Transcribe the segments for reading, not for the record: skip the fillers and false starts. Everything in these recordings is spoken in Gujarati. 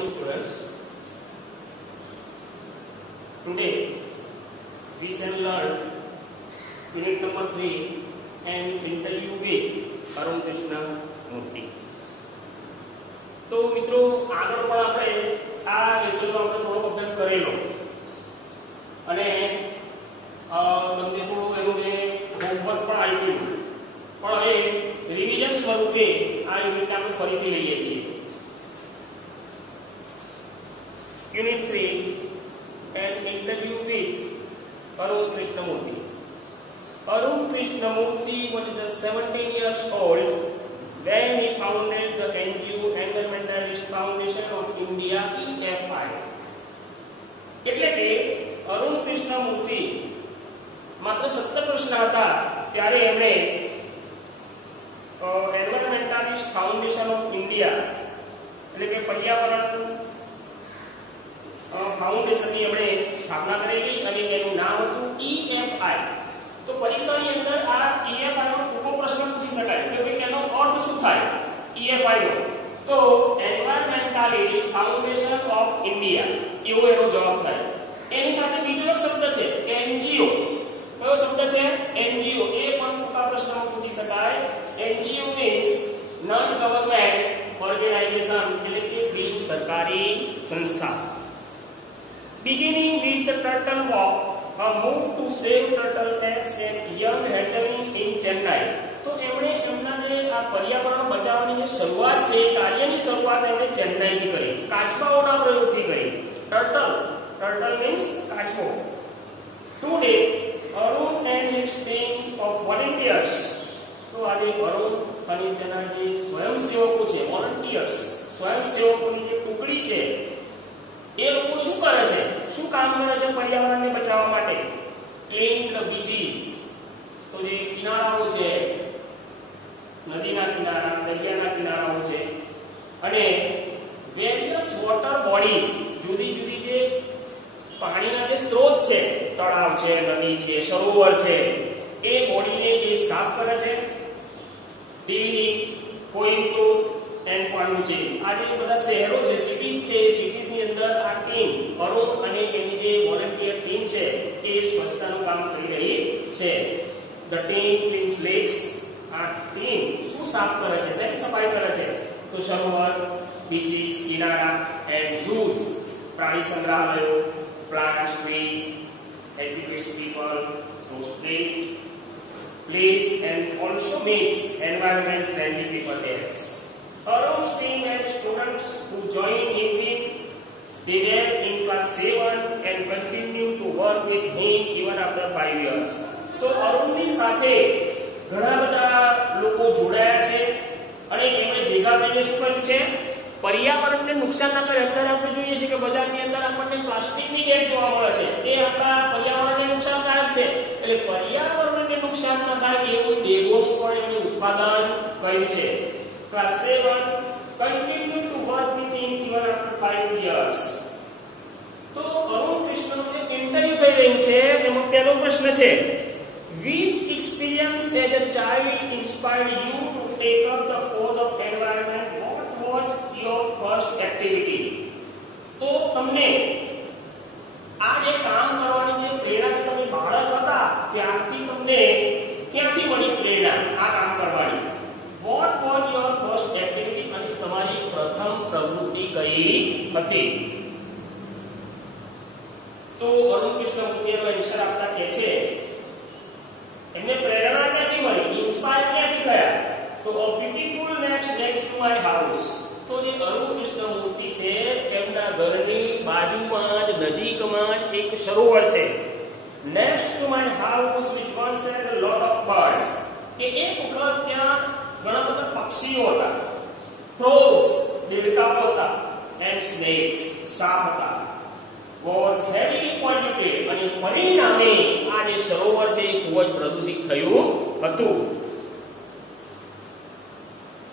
morning, students. Today we shall learn unit number 3 and interview with Arun Krishna Murthy. तो મિત્રો આગળ પણ આપણે આ વિષયનો આપણે થોડો અભ્યાસ કરેલો અને તમને થોડું એનું જે હોમવર્ક પણ આપ્યું પણ હવે રિવિઝન સ્વરૂપે આ યુનિટ આપણે ફરીથી લઈએ છીએ. Unit 3 an interview with Arun Krishnamurthy. Arun Krishnamurthy was just 17 years old when he founded the NGO Environmentalist Foundation of India EFI. એટલે કે અરુણ કૃષ્ણમૂર્તિ માત્ર 17 વર્ષના હતા ત્યારે એમણે એન્વાયરમેન્ટાલિસ્ટ ફાઉન્ડેશન ઓફ ઇન્ડિયા એટલે કે પર્યાવરણ ફાઉન્ડેશનની એમણે સ્થાપના કરેલી અને એનું નામ હતું EFI. તો પરીક્ષાની અંદર આ EFI નો ટૂંકો પ્રશ્ન પૂછી શકાય કે ભાઈ એનો અર્થ શું થાય EFI નો? તો એન્વાયરમેન્ટાલિસ્ટ ફાઉન્ડેશન ઓફ ઇન્ડિયા એવો એનો જવાબ થાય. એની સાથે બીજો એક શબ્દ છે NGO. કયો શબ્દ છે? NGO. એ પણ ટૂંકા પ્રશ્નમાં પૂછી શકાય. NGO means non government organization એટલે કે બિન સરકારી સંસ્થા. Beginning with the turtle walk, a move to save turtle eggs and young hatchery in Chennai. તો એમણે એમના જે આ પર્યાવરણ બચાવવાની જે શરૂઆત છે એ કાર્યની શરૂઆત એમણે ચેન્નાઈથી કરી. કાચબાઓના પ્રયોગથી કરી. ટર્ટલ means કાચબો. Today, Arun and his team of volunteers. તો આજે અરુણ અને તેના જે સ્વયંસેવકો છે વોલન્ટિયર્સ, સ્વયંસેવકોની જે ટુકડી છે એ લોકો શું કરે છે, શું કામ કરે છે પર્યાવરણને બચાવવા માટે? Clean the beaches. તો જે કિનારાઓ છે, નદીના કિનારા, દરિયાના કિનારાઓ છે અને વેરિયસ વોટર બોડીઝ, જુદી જુદી જે પાણીના જે સ્ત્રોત છે, તળાવ છે, નદી છે, સરોવર છે, એ બોડીને એ સાફ કરે છે. દિલ્હી, કોઈમ્બતુર એન્ડ પોંડિચેરી, આ જે બધા શહેરો છે, સિટીઝ છે, સિટીઝની અંદર આ ટીમ અરુણ અને એની જે વોલન્ટિયર ટીમ છે એ સ્વચ્છતાનું કામ કરી રહી છે. The team cleans lakes. આ ટીમ શું સાફ કરે છે, શેની સફાઈ કરે છે? તો સરોવર, બીચીસ, કિનારા એન્ડ ઝૂઝ, પ્રાણી સંગ્રહાલયો, plants, trees, educates people through play, plays and also makes environment friendly paper eggs. Arun's team had students who joined him in they were in class 7 and continue to work with him even after 5 years. So અરુણની સાથે ઘણા બધા લોકો જોડાયા છે અને એમણે ભેગા થઈને શું કર્યું છે? પર્યાવરણને નુકસાન ના કરે. અત્યારે આપણે જોઈએ છીએ કે બજારની અંદર આપણને પ્લાસ્ટિકની બેગ જોવા મળે છે, એ આપણા પર્યાવરણને નુકસાનકારક છે. એટલે પર્યાવરણને નુકસાન ન થાય એવું બેગોનું પણ એમણે ઉત્પાદન કર્યું છે. Class 7 continue to work with him even after 5 years. તો અરુણ કૃષ્ણનું જે ઇન્ટરવ્યુ થઈ રહ્યું છે એમાં પહેલો પ્રશ્ન છે, which experience as a child inspired you to take up the cause of environment? What was your first activity? તો તમને આ જે કામ કરવાની જે પ્રેરણા છે, તમે બાળક હતા ત્યારથી તમને ક્યાંથી મળી પ્રેરણા આ કામ કરવાની? What was your first activity? અને તમારી પ્રથમ પ્રવૃત્તિ કઈ હતી? તો અરુણ કૃષ્ણમૂર્તિનો આન્સર આપતા કહે છે એમને પ્રેરણા ક્યાંથી મળી, ઇન્સ્પાયર ક્યાંથી થયા? તો a beautiful next to my house. તો જે અરુણ કૃષ્ણમૂર્તિ છે એમના ઘરની બાજુમાં જ નજીકમાં જ એક સરોવર છે. next to my house which once had a lot of birds. કે એક વખત ત્યાં ઘણા બધા પક્ષીઓ હતા, frogs દેડકાઓ હતા, and snakes સાપ હતા. was heavily polluted અને પરિણામે આ જે સરોવર છે એ ખૂબ જ પ્રદૂષિત થયું હતું.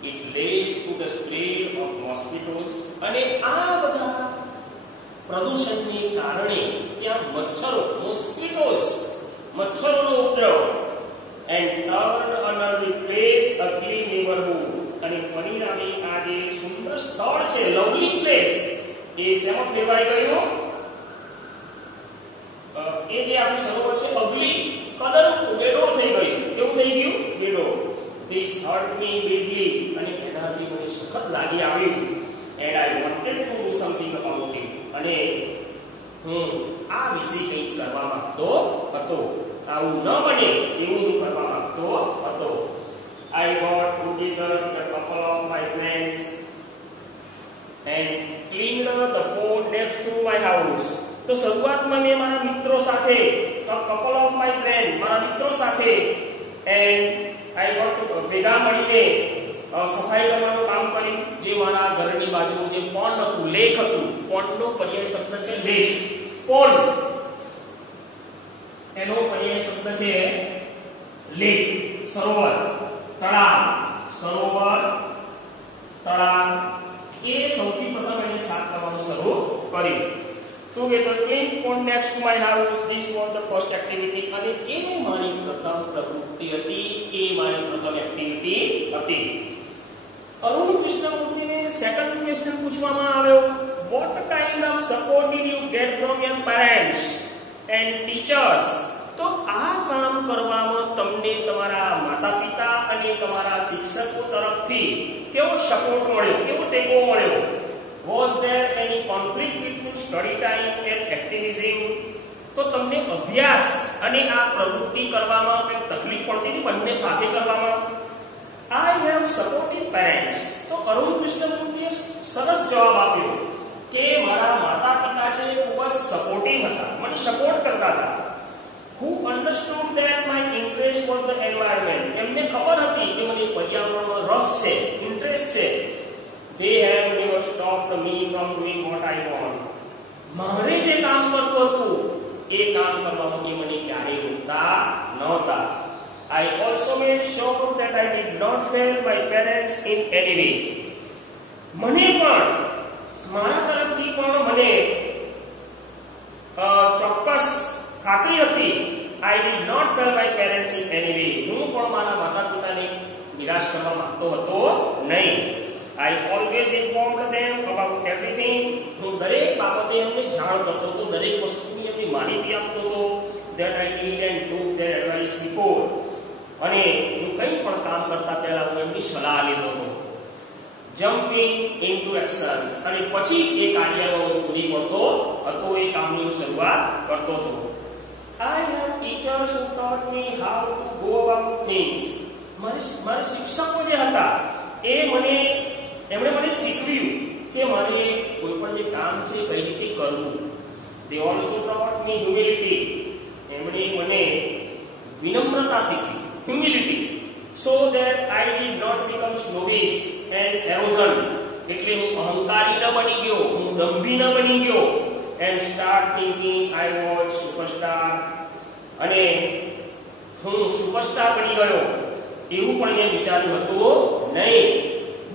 it led to the spread of mosquitoes. અને આ બધા પ્રદૂષણને કારણે ત્યાં મચ્છરો, mosquitoes, મચ્છરોનો ઉપદ્રવ and turned another place a clean neighborhood. અને પરિણામે આ જે સુંદર સ્થળ છે, લવલી પ્લેસ, ફેરવાઈ ગયું, એ જે આપણી સરોવર છે અગલી કલર બેડોળ થઈ ગયું. કેવું થઈ ગયું? બેડોળ. This hurt me badly, અને એનાથી મને સખત લાગી આવ્યું. And I wanted to do something about it. અને હું આ વિશે કંઈક કરવા માંગતો હતો. આવું ન બને એવું હું કરવા માંગતો હતો. I got together a couple of my friends and cleaned the pond next to my house. તો શરૂઆતમાં મેં મારા મિત્રો સાથે, a couple of my friends, મારા મિત્રો સાથે, and I got to ભેગા મળીને સફાઈ કરવાનું કામ કર્યું. જે મારા ઘરની બાજુ જે પોન્ડ હતું, લેક હતું, પોન્ડનો પર્યાય શબ્દ છે લેક. પોન્ડ એનો પર્યાય શબ્દ છે લેક. સરોવર, તળાવ, સરોવર, તળાવ, એ સૌથી પ્રથમ એને સાફ કરવાનું શરૂ કર્યું. Together clean pond next to my house. This was the first activity. અને એ મારી પ્રથમ પ્રવૃત્તિ હતી, એ મારી પ્રથમ એક્ટિવિટી હતી. અરુણ કૃષ્ણમૂર્તિને સેકન્ડ ક્વેશ્ચન પૂછવામાં આવ્યો, what kind of support did you get from your parents and teachers? તો આ કામ કરવામાં તમને તમારા માતા-પિતા અને તમારા શિક્ષકો તરફથી કેવો સપોર્ટ મળ્યો, કેવો ટેકો મળ્યો? Was there any conflict between study time and activism? તો તમને અભ્યાસ અને આ પ્રવૃત્તિ કરવામાં કંઈ તકલીફ પડતી હતી બંને સાથે કરવામાં? I have supportive parents. તો અરુણ કૃષ્ણમૂર્તિએ સરસ જવાબ આપ્યો કે મારા માતા-પિતા છે ખૂબ જ સપોર્ટિવ હતા, મને સપોર્ટ કરતા હતા. Who understood that my interest was the environment? એમને ખબર હતી કે મને પર્યાવરણમાં રસ છે, ઇન્ટરેસ્ટ છે. They have never stopped me from doing what I want. મારે જે કામ કરવું હતું એ કામ કરવામાં એ મને ક્યારેય રોકતા નહોતા. I also made sure that I did not fail my parents in any way. મને પણ મારા તરફથી પણ મને ચોક્કસ ખાતરી હતી, I did not fail my parents in any way. હું પણ મારા માતા-પિતાને નિરાશ કરવા માંગતો હતો નહીં. I always informed them about everything. હું દરેક બાબતે એમને જાણ કરતો હતો, દરેક વસ્તુની એમની માહિતી આપતો હતો. That I did and took their advice before. અને હું કંઈ પણ કામ કરતા પહેલા હું એમની સલાહ લેતો હતો. Jumping into actions. અને પછી એ કાર્યમાં હું કૂદી પડતો હતો, એ કામની શરૂઆત કરતો હતો. I have teachers who taught me how to go about things. મારા શિક્ષકો જે હતા એમણે મને શીખવ્યું કે મારે કોઈ પણ જે કામ છે કઈ રીતે કરવું. They also taught me humility. એમણે મને વિનમ્રતા શીખવી, humility, so that I did not become snobbish and arrogant. એટલે હું અહંકારી ન બની ગયો, હું દંભી ન બની ગયો, and start thinking I was superstar. અને હું સુપરસ્ટાર બની ગયો એવું પણ મેં વિચાર્યું હતું નહીં.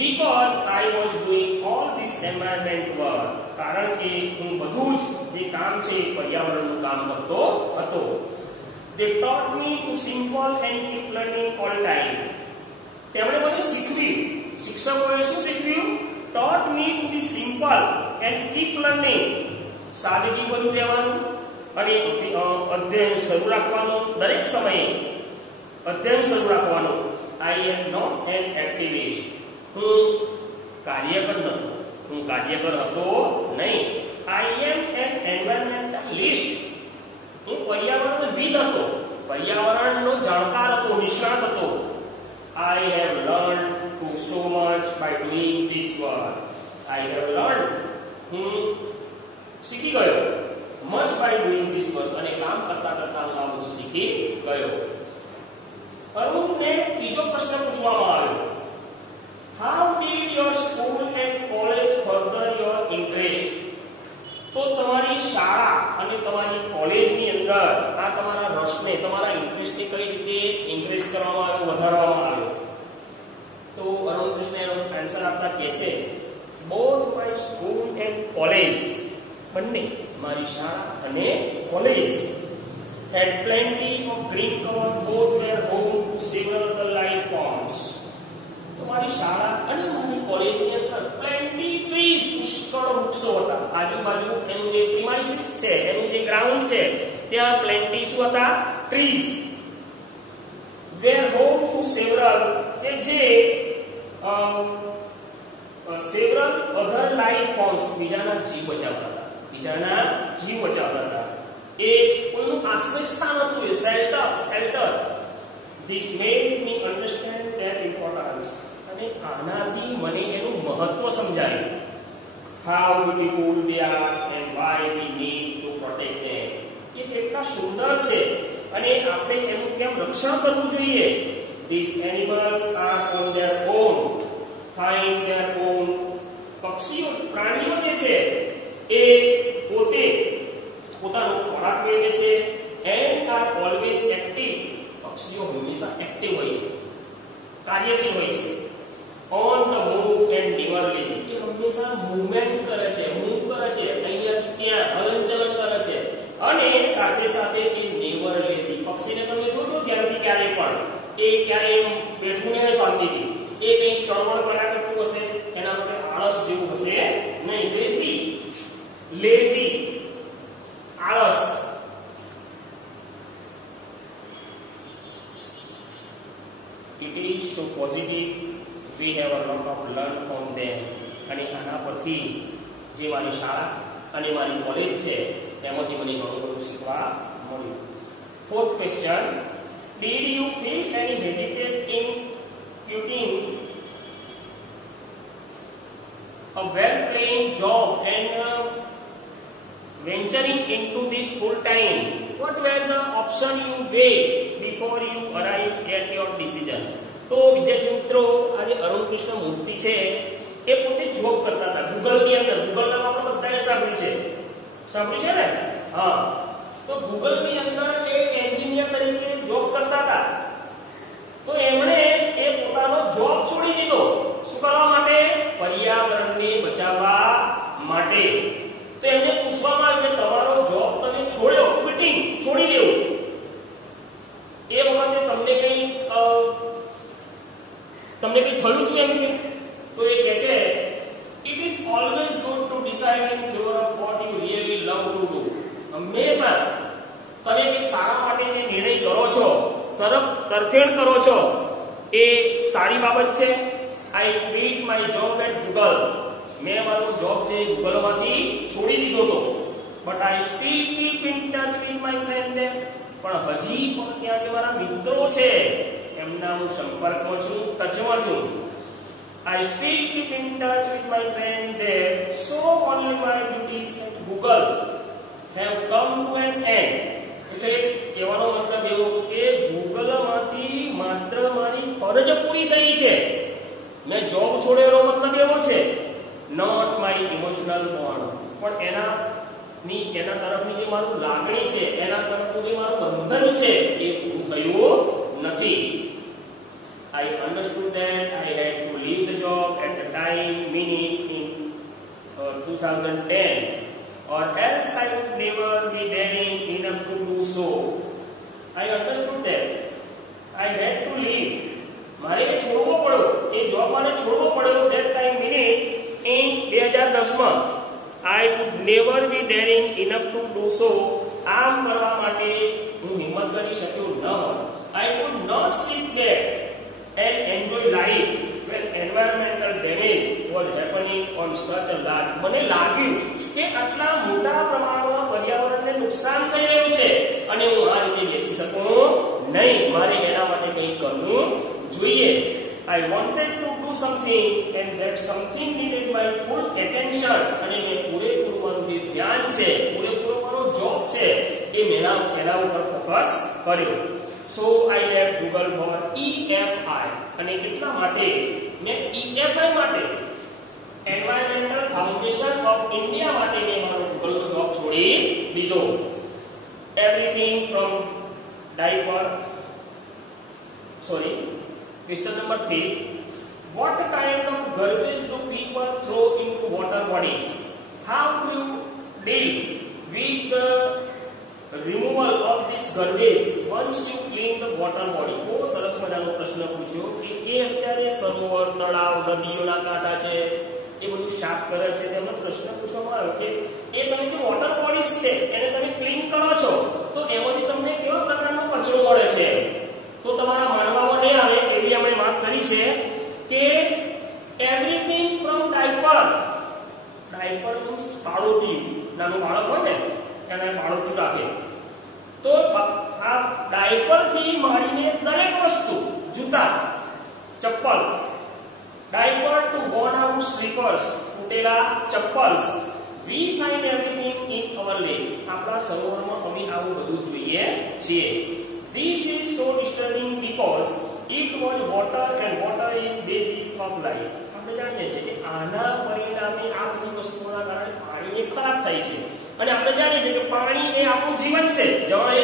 Because I was doing all this environment work. કારણ કે હું બધું જ જે કામ છે પર્યાવરણનું કામ કરતો હતો. They taught me to simple and keep learning all time. તેમણે મને શીખવ્યું, શિક્ષકોએ શું શીખવ્યું? Taught me to be simple and keep learning. સાદગી ભર્યું રહેવાનું અને અધ્યયન શરૂ રાખવાનું, દરેક સમયે અધ્યયન શરૂ રાખવાનું. I am not an activist. હું કાર્યકર નથી, હું કાર્યકર હતો નહીં. I am an environmentalist. હું પર્યાવરણવિદ હતો, પર્યાવરણનો જાણકાર હતો, નિષ્ણાત હતો. I have learned to so much by doing this work. I have learned, હું શીખી ગયો, much by doing this work. અને કામ કરતા કરતા હું આ બધું શીખી ગયો. અરુણને ત્રીજો પ્રશ્ન પૂછવામાં આવ્યો, How did your school and college further your interest? તો તમારી શાળા અને તમારી કોલેજની અંદર આ તમારા રસને, તમારા ઇન્ટરેસ્ટને કઈ રીતે ઇન્ક્રીઝ કરવામાં આવ્યો, વધારવામાં આવ્યો? તો અરુણ કૃષ્ણ એનો આન્સર આપતા કહે છે, both my school and college, બંને મારી શાળા અને college, had plenty of green cover. Both were home to several other live ponds. તમારી શાળા અને મારી કોલેજની અંદર પ્લેન્ટી ટ્રીઝ, પુષ્કળ વૃક્ષો હતા, આજુબાજુ પ્રિમાઇસીસ છે, એનું જે ગ્રાઉન્ડ છે ત્યાં પ્લેન્ટી શું હતા? Trees. Were home to several કે જે સેવરલ અધર લાઈફ ફોર્મ્સ બીજાના જીવ બચાવતા હતા, બીજાના જીવ બચાવતા હતા. એ કોઈનું આશ્રયસ્થાન હતું, એ shelter. This made me understand their importance. અને આનાથી મને એનું મહત્વ સમજાયું. How beautiful they are and why we need to protect them. એ કેટલા સુંદર છે અને આપણે એનું કેમ રક્ષણ કરવું જોઈએ. These animals are on their own, find their own. પક્ષીઓ, પ્રાણીઓ જે છે એ પોતે પોતાનો ખોરાક મેળવે છે and are always active. પક્ષીઓ હંમેશા એક્ટિવ હોય છે, કાર્યશીલ હોય છે. On the move and never lazy. એ હંમેશા મૂવમેન્ટ કરે છે, મૂવ કરે છે, અહીંયાથી ત્યાં હલનચલન કરે છે અને સાથે સાથે એ નેવર લેઝી. પક્ષીને તમે જોજો ત્યારથી ક્યારે પણ એ ક્યારે બેઠું ન હોય શાંતિથી, એ કંઈક ચળવળ કર્યા કરતું હશે, એના માટે આળસ જેવું હશે નહીં. લેઝી, આળસ. It is so positive. We have a lot of learn from them. અને આના પરથી જે મારી શાળા અને મારી કોલેજ છે એમાંથી મને ઘણું બધું શીખવા મળ્યું. Fourth question. Did you feel any hesitate in quitting a well-paying job and venturing into this full time? What were the options you weighed before you arrived at your decision? તો વિદ્યાર્થી મિત્રો, આજે અરુણ કૃષ્ણ મૂર્તિ છે એ પોતે જોબ કરતા હતા ગૂગલ ની અંદર. ગૂગલ નામ આપણે બધાએ સાંભળ્યું છે ને? હા. તો ગૂગલ ની અંદર એક એન્જિનિયર તરીકે જોબ કરતા હતા. તો એમણે એ પોતાનો જોબ છોડી દીધો. શું કરવા માટે? પર્યાવરણને બચાવવા માટે. તો એમને પૂછવામાં આવ્યું કે તમારો જોબ તમે છોડ્યો, ક્વિટિંગ, છોડી દેવું, એ વખતે તમને કઈ થયું હતું એમ કે? તો એ કહે છે, it is always good to decide in favour of what you really love to do. હંમેશા તમે એક સારા માટે જે નિર્ણય કરો છો, તરફેણ કરો છો, એ સારી બાબત છે. I quit my job at Google. મેં મારો જોબ છે ગૂગલમાંથી છોડી દીધો હતો. But I still keep in touch with my friend there. પણ હજી પણ ત્યાં જે મારા મિત્રો છે એમના હું સંપર્કમાં છું, ટચમાં છું. I still keep in touch with my friend there, so only my duties at Google have come to an end. એટલે કહેવાનો મતલબ એવો કે ગૂગલમાંથી માત્ર મારી ફરજ પૂરી થઈ છે. મેં જોબ છોડ્યો મતલબ એવો છે, નોટ માય ઇમોશનલ બોન્ડ. પણ એના તરફની જે મારું લાગણી છે, એના તરફનું જે મારું બંધન છે એ પૂરું થયું નથી. I understood that I had to leave the job at the time minute in 2010, or else I would never be daring enough to do so. I understood that I had to leave. મારે એ છોડવો પડ્યો, એ જોબ મારે છોડવો પડ્યો that time minute in 2010 માં. I would never be daring enough to do so. આમ કરવા માટે હું હિંમત કરી શક્યો ન હોત. I would not sit there and enjoy life when environmental damage was happening on such a large. મને લાગ્યું કે આટલા મોટા પ્રમાણમાં પર્યાવરણને નુકસાન થઈ રહ્યું છે અને હું આ રીતે બેસી શકું નહીં. મારે એના માટે કંઈક કરવું જોઈએ. I wanted to do something and that something needed my full attention. અને મેં પૂરેપૂરું મારું જે ધ્યાન છે, પૂરેપૂરો મારો જોબ છે એ મેં એના ઉપર ફોકસ કર્યો. So I left Google for EFI. અને એટલા માટે મેં EFI માટે, એન્વાયરમેન્ટલ ફાઉન્ડેશન ઓફ ઇન્ડિયા માટે મેં મારો ગૂગલનો જોબ છોડી દીધો. Everything from diaper. Question number 3. What kind of garbage do people throw into water bodies? How do you deal with the removal of this garbage once you clean the water body? બહુ સરસ મજાનો પ્રશ્ન પૂછ્યો કે એ અત્યારે સરોવર, તળાવ, નદીઓના કાંઠા છે એ બધું સાફ કરે છે તેમને પ્રશ્ન પૂછવામાં આવ્યો કે એ તમે જે વોટર બોડીઝ છે એને તમે ક્લીન કરો છો તો એમાંથી તમને કેવા પ્રકારનો કચરો મળે છે તો તમારા માનવામાં નહીં આવે એવી આપણે વાત કરી છે કે એવરીથિંગ ફ્રોમ ડાયપર મીન્સ પાળોટી નાનું બાળક હોય ને એને પાળોટી રાખે તો આ ડાયપર થી માંડીને દરેક વસ્તુ જૂતા ચપ્પલ diaper to worn out slippers તૂટેલા ચપ્પલ્સ we find everything in our legs આપણા સરોવરમાં અમે આવું બધું જોઈએ છીએ this is so disturbing because it was water and water is basis of life આપણે જાણીએ છીએ કે આના પરિણામે આ બધી વસ્તુઓના કારણે પાણી ખરાબ થાય છે અને આપણે જાણીએ છીએ કે પાણી એ આપણું જીવન છે જળ એ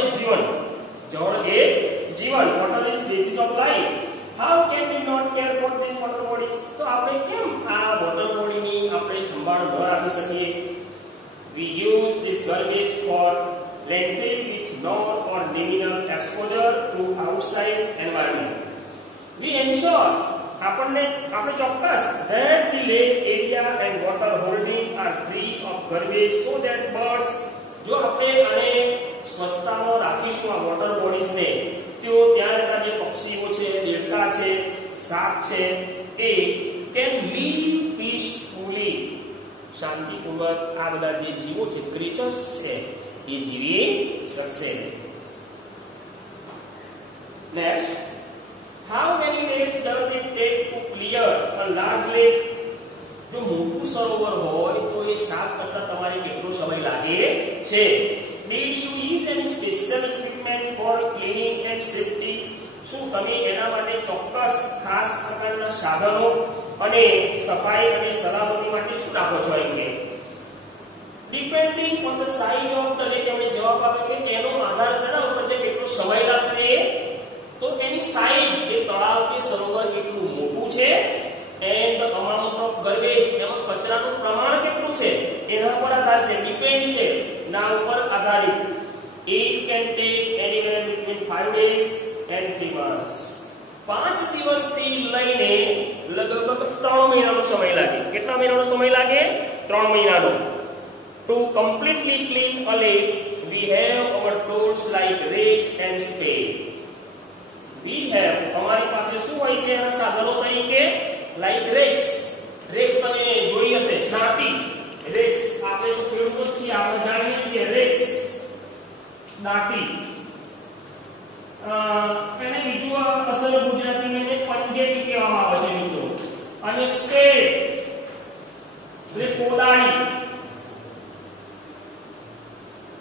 જીવન water is basis of life how can we not care for these water bodies તો આપણે કેમ આ વોટર બોડીની આપણે સંભાળ ન રાખી શકીએ we use this garbage for landfill with no or minimal exposure to outside environment we ensure આપણે ચોક્કસ that the lake area and water holding are free of garbage so that birds જો આપણે આને સ્વચ્છતામાં રાખીશું આ વોટર બોડીઝ ને તો ત્યાં રહેતા જે પક્ષીઓ છે દેડકા છે સાપ છે એ કેન લીવ પીસફુલી શાંતિપૂર્વક આ બધા જે જીવો છે ક્રીચર્સ છે એ જીવી શકશે next how many days does it take to clear a large lake જો મોટું સરોવર હોય તો એ સાફ કરતા તમારે કેટલો સમય લાગે છે did you use any special equipment for cleaning and safety શું તમે એના માટે ચોક્કસ ખાસ પ્રકારના સાધનો અને સફાઈ અને સલામતી માટે શું રાખો છો એમ કે depending on the size of the lake એમને જવાબ આપ્યો કે એનો આધાર શેના ઉપર છે કેટલો સમય લાગશે તો એની સાઇઝ એ તળાવ કે સરોવર કેટલું મોટું છે and the amount of garbage એમાં કચરાનું પ્રમાણ કેટલું છે એના પર આધાર છે ડિપેન્ડ છે ના ઉપર આધારિત it can take anywhere between 5 days and 3 months 5 દિવસથી લઈને લગભગ 3 મહિનાનો સમય લાગે કેટલા મહિનાનો સમય લાગે 3 મહિનાનો to completely clean a lake we have our tools like rakes and spade we have અમારી પાસે શું હોય છે એના સાધનો તરીકે like rakes તમે જોઈ હશે દાંતી rakes આપણે ખેડૂતો છીએ આપણે જાણીએ છીએ rakes દાંતી એને બીજું અસર ગુજરાતીમાં એને પંજેટી કહેવામાં આવે છે મિત્રો અને સ્પેડ એટલે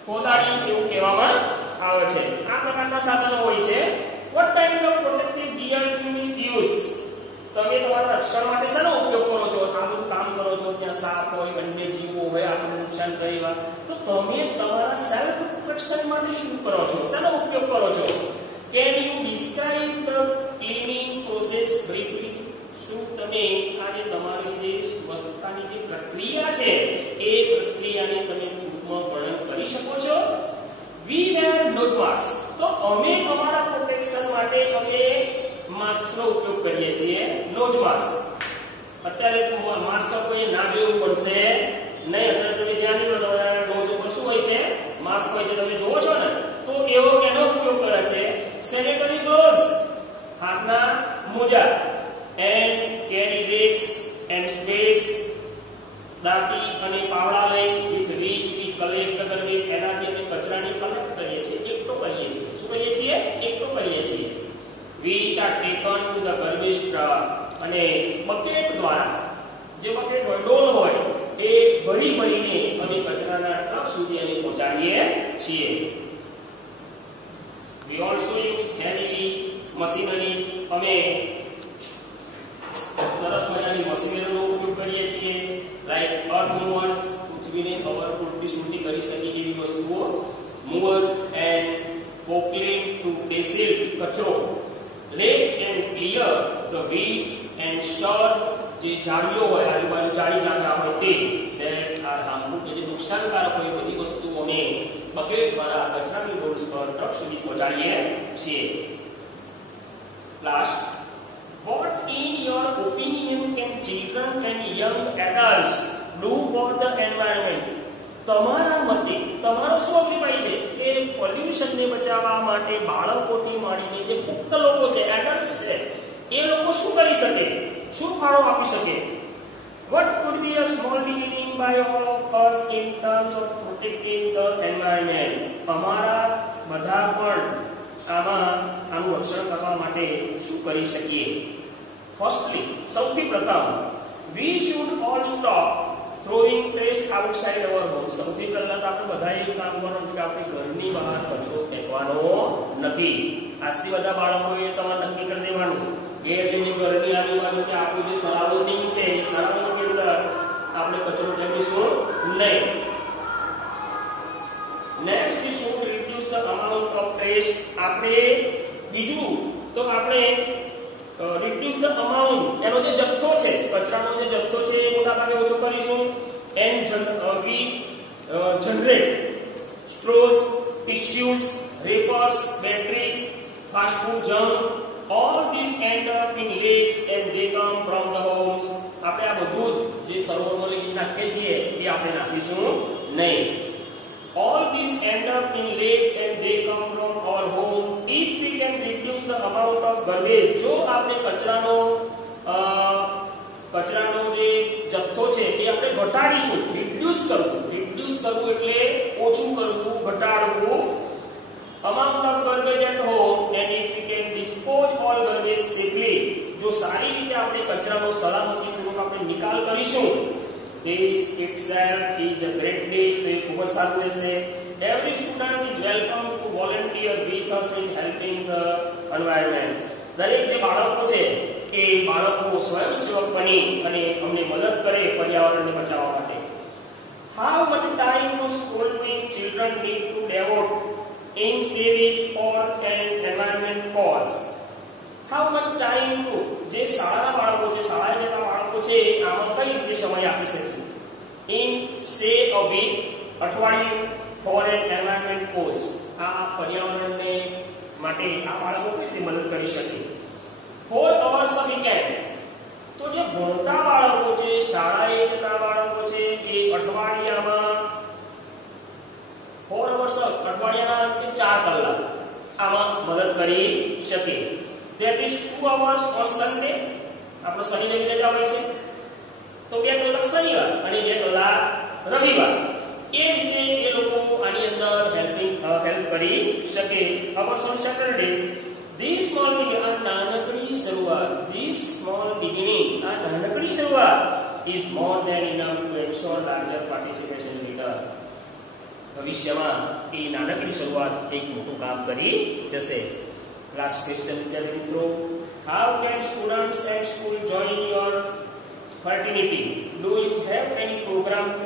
કોદાળી એવું કહેવામાં આવે છે આ પ્રકારના સાધનો હોય છે what kind of protective gear do you use તમે તમારા રક્ષણ માટે શાનો ઉપયોગ કરો છો આ બધું કામ કરો છો ત્યાં સાપ હોય વન્ય જીવો હોય આપણને નુકસાન કરે એવા તો તમે તમારા સેલ્ફ પ્રોટેક્શન માટે શું કરો છો શાનો ઉપયોગ કરો છો can you describe the cleaning process briefly શું તમે આજે તમારી જે સ્વચ્છતાની જે પ્રક્રિયા છે એ પ્રક્રિયાને તમે ટૂંકમાં વર્ણન કરી શકો છો we wear nose mask તો અમે અમારા પ્રોટેક્શન માટે અમે માસ્કનો ઉપયોગ કરીએ છીએ નોઝ માસ્ક અત્યારે માસ્ક કોઈ ના જોયું પડશે નહીં અત્યારે તમે જાણી લો તમારા નોઝ ઉપર શું હોય છે માસ્ક હોય છે તમે જોવો છો ને તો એવો એનો ઉપયોગ કરે છે સેનેટરી ગ્લોવ્સ હાથના મોજા and carry rakes and spades દાંતી અને પાવડા લઈ with which we collect garbage એનાથી અમે કચરાને કલેક્ટ કરીએ છીએ એકઠો કરીએ છીએ શું કરીએ છીએ એકઠો કરીએ છીએ which are taken to the garbage truck અને બકેટ દ્વારા જે બકેટ હોય ડોલ હોય એ ભરીને અમે કચરાના ટ્રક સુધી એને પહોંચાડીએ છીએ we also use heavy machinery અમે સરસ મજાની મશીનરીનો ઉપયોગ કરીએ છીએ like earth movers પૃથ્વીને કવર ઉલટી કરી શકે એવી વસ્તુઓ movers and forklift to descend કચરો lake and clear the weeds and stir જે ઝાડીઓ હોય આજુબાજુ ઝાડી ઝાંખરા હોય તે that are harmful કે જે નુકસાનકારક હોય બધી વસ્તુઓને બકેટ દ્વારા કચરાની ડોલ્સ પર ટ્રક સુધી પહોંચાડીએ છીએ last what in your opinion can children and young adults do for the environment? તમારા મતે તમારો શું અભિપ્રાય છે કે પોલ્યુશન ને બચાવવા માટે બાળકોથી માંડીને જે પુખ્ત લોકો છે, એડલ્ટ્સ છે, એ લોકો શું કરી શકે, શું ફાળો આપી શકે? What could be a small beginning by all of us in terms of protecting the environment? અમારા બધા પણ આનું રક્ષણ કરવા માટે શું કરી શકીએ? Firstly, સૌથી પ્રથમ, we should all stop throwing waste outside our home. સૌથી પહેલા તો આપણે બધાએ એ કામ કરવાનું છે કે આપણે ઘરની બહાર કચરો ફેંકવાનો નથી. આજથી બધા બાળકોએ તમારે નક્કી કરી દેવાનું કે જેની ઘરની આજુબાજુ કે આપણું જે સરાઉન્ડિંગ છે એ સરાઉન્ડિંગની અંદર આપણે કચરો ફેંકીશું નહીં. Next, we should reduce the amount of waste. આપણે બીજું તો આપણે reduce the amount, એનો જે જથ્થો છે, કચરાનો જે જથ્થો છે એ મોટા ભાગે ઓછો કરીશું. And we generate straws, tissues, wrappers, batteries, fast food junk. All these end up in lakes and they come from the homes. આપણે આ બધું જે સરોવરમાં લઈ નાખીએ છીએ એ આપણે નાખીશું નહીં. All these end up in lakes and they come from our home. If we can reduce the amount of garbage, જો આપણે કચરાનો જે જથ્થો છે એ આપણે ઘટાડીશું, રિડ્યુસ કરવું એટલે ઓછું કરવું, ઘટાડવું. Amount of garbage at home, and if we can dispose all garbage safely, જો સારી રીતે આપણે કચરાનો સલામતીપૂર્વક આપણે નિકાલ કરીશું, this itself is a great deed. તો એ ખૂબ જ સારું રહેશે. Every student is welcome to volunteer with us in helping the environment. દરેક જે બાળકો છે એ બાળકો સ્વયંસેવક બની અને અમને મદદ કરે પર્યાવરણને બચાવવા માટે. How much time do school-going children need to devote in saving for an environment cause? How much time do જે શાળાના બાળકો છે, શાળાએ જતા બાળકો છે, આમાં કઈ રીતે સમય આપી શકે? In say a week, અઠવાડિયું, for an environment cause. આ પર્યાવરણને માટે આ બાળકો કઈ રીતે મદદ કરી શકે? 4 hours a weekend. તો જે ભણતા બાળકો છે, શાળાએ જતા બાળકો છે, એ અઠવાડિયામાં 4 hours, અઠવાડિયાના અંતે 4 કલાક આમાં મદદ કરી શકે. That is 2 hours on Sunday. આપણે શનિવારે રજા હોય છે તો 2 કલાક શનિવાર અને 2 કલાક રવિવાર. એ રીતે એ લોકો આની અંદર હેલ્પ કરી શકે. Hours on Saturdays. This small beginning, આ નાનકડી શરૂઆત is more than enough to ensure larger participation later. ભવિષ્યમાં એ નાનકડી શરૂઆત એક મોટું કામ કરી જશે. Last question, વિદ્યાર્થી મિત્રો, how can students and school join your fraternity? Do you have any program to